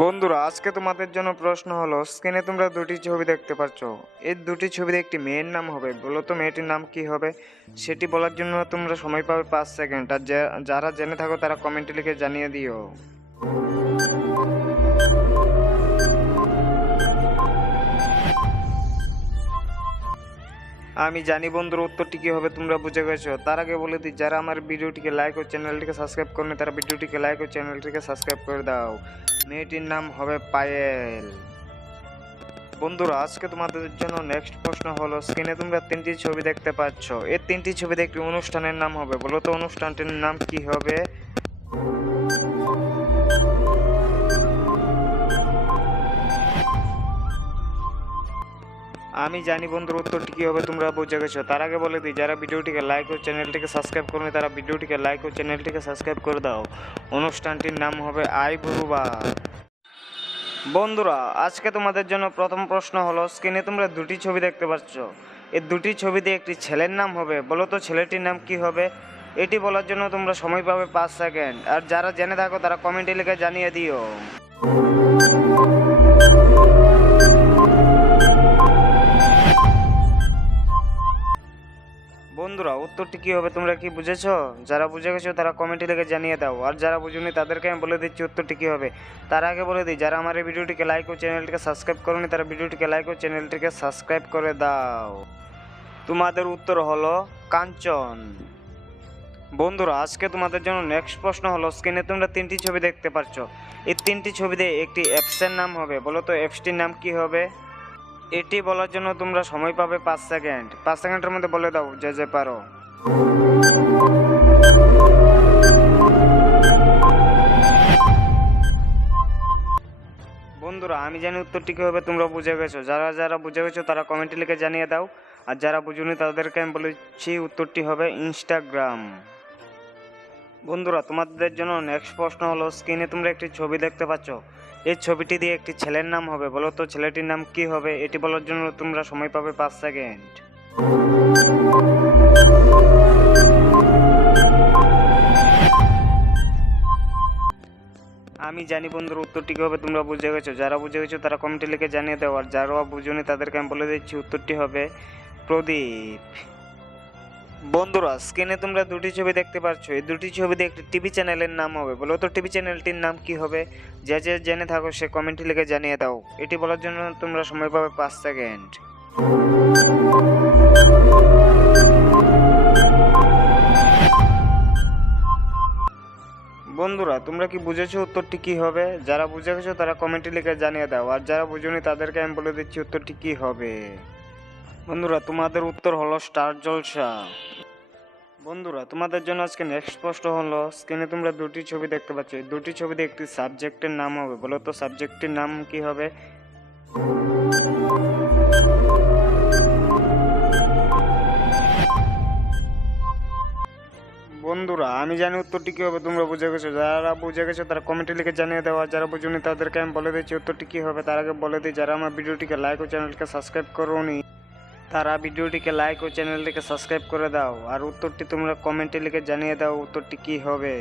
বন্ধুরা, আজকে তোমাদের জন্য প্রশ্ন হলো, স্ক্রিনে তোমরা দুটি ছবি দেখতে পাচ্ছ। এই দুটি ছবিতে একটি মেয়ের নাম হবে, বলো তো মেয়েটির নাম কি হবে? সেটি বলার জন্য তোমরা সময় পাবে 5 সেকেন্ড। আর যারা জেনে থাকো তারা কমেন্টে লিখে জানিয়ে দিও। আমি জানি বন্ধুর উত্তরটি কি হবে তোমরা বুঝে গেছো। তার আগে বলে দিই, যারা আমার ভিডিওটিকে লাইক ও চ্যানেলটিকে সাবস্ক্রাইব করেনি তারা ভিডিওটিকে লাইক ও চ্যানেলটিকে সাবস্ক্রাইব করে দাও। মেয়েটির নাম হবে পায়েল। বন্ধুরা, আজকে তোমাদের জন্য নেক্সট প্রশ্ন হলো, স্ক্রিনে তোমরা তিনটি ছবি দেখতে পাচ্ছ। এই তিনটি ছবিতে একটি অনুষ্ঠানের নাম হবে, বলো তো অনুষ্ঠানটির নাম কি হবে? আমি জানি বন্ধুর উত্তরটি কি হবে তোমরা বুঝে গেছো। তার আগে বলে দিই, যারা ভিডিওটিকে লাইক ও চ্যানেলটিকে সাবস্ক্রাইব করনি তারা ভিডিওটিকে লাইক ও চ্যানেলটিকে সাবস্ক্রাইব করে দাও। অনুষ্ঠানটির নাম হবে আইবুড়োবার। বন্ধুরা, আজকে তোমাদের জন্য প্রথম প্রশ্ন হলো, স্ক্রিনে তোমরা দুটি ছবি দেখতে পাচ্ছ। এই দুটি ছবিতে একটি ছেলের নাম হবে, বলো তো ছেলেটির নাম কি হবে? এটি বলার জন্য তোমরা সময় পাবে 5 সেকেন্ড। আর যারা জেনে থাকো তারা কমেন্টে লিখে জানিয়ে দিও। বন্ধুরা, উত্তরটি কি হবে তোমরা কি বুঝেছো? যারা বুঝে গেছো তারা কমেন্টে লিখে জানিয়ে দাও। আর যারা বুঝুনি তাদেরকে আমি বলে দিচ্ছি উত্তরটি কি হবে। তার আগে বলে দিই, যারা আমার এই ভিডিওটিকে লাইক ও চ্যানেলটিকে সাবস্ক্রাইব করোনি তারা ভিডিওটিকে লাইক ও চ্যানেলটিকে সাবস্ক্রাইব করে দাও। তোমাদের উত্তর হলো কাঞ্চন। বন্ধুরা, আজকে তোমাদের জন্য নেক্সট প্রশ্ন হলো, স্ক্রিনে তোমরা তিনটি ছবি দেখতে পাচ্ছ। এই তিনটি ছবিতে একটি অ্যাপসের নাম হবে, বলো তো অ্যাপসটির নাম কি হবে? এটি বলার জন্য তোমরা সময় পাবে 5 সেকেন্ড। 5 সেকেন্ডের মধ্যে বলে দাও যে যে পারো। বন্ধুরা, আমি জানি উত্তরটি কি হবে তোমরা বুঝে গেছো। যারা যারা বুঝে গেছো তারা কমেন্টে লিখে জানিয়ে দাও। আর যারা বুঝুনি তাদেরকে আমি বলেছি উত্তরটি হবে ইনস্টাগ্রাম। বন্ধুরা, তোমাদের জন্য নেক্সট প্রশ্ন হলো, স্ক্রিনে তোমরা একটি ছবি দেখতে পাচ্ছ। এই ছবিটি দিয়ে একটি ছেলের নাম হবে, বলো তো ছেলেটির নাম কি হবে? এটি বলার জন্য তোমরা সময় পাবে 5 সেকেন্ড। আমি জানি বন্ধুর উত্তরটি কি হবে তোমরা বুঝে গেছো। যারা বুঝে গেছো তারা কমেন্টে লিখে জানিয়ে দাও। আর যারা বুঝুনি তাদেরকে আমি বলে দিচ্ছি উত্তরটি হবে প্রদীপ। বন্ধুরা, স্ক্রিনে তোমরা দুটি ছবি দেখতে পাচ্ছ। এই দুটি ছবিতে একটি টিভি চ্যানেলের নাম হবে, বলো তো টিভি চ্যানেলটির নাম কি হবে? যে যে জেনে থাকো সে কমেন্টে লিখে জানিয়ে দাও। এটি বলার জন্য তোমরা সময় পাবে 5 সেকেন্ড। বন্ধুরা, তোমরা কি বুঝেছো উত্তরটি কি হবে? যারা বুঝে গেছো তারা কমেন্টে লিখে জানিয়ে দাও। আর যারা বুঝুনি তাদেরকে আমি বলে দিচ্ছি উত্তরটি কি হবে। বন্ধুরা, তোমাদের উত্তর হলো স্টার জলসা। বন্ধুরা, তোমাদের জন্য আজকে নেক্সট প্রশ্ন হলো, স্ক্রিনে তোমরা দুটি ছবি দেখতে পাচ্ছ। এই দুটি ছবিতে একটি সাবজেক্টের নাম হবে, বলো তো সাবজেক্টের নাম কি হবে? বন্ধুরা, আমি জানি উত্তরটি কি হবে তোমরা বুঝে গেছো। যারা বুঝে গেছো তারা কমেন্টে লিখে জানিয়ে দেওয়া। যারা বুঝুনি তাদেরকে আমি বলে দিচ্ছি উত্তরটি কি হবে। তার আগে বলে দিই, যারা আমার ভিডিওটিকে লাইক ও চ্যানেলকে সাবস্ক্রাইব করোনি তারা ভিডিওটিকে লাইক ও চ্যানেলটিকে সাবস্ক্রাইব করে দাও। আর উত্তরটি তোমরা কমেন্টে লিখে জানিয়ে দাও উত্তরটি কি হবে।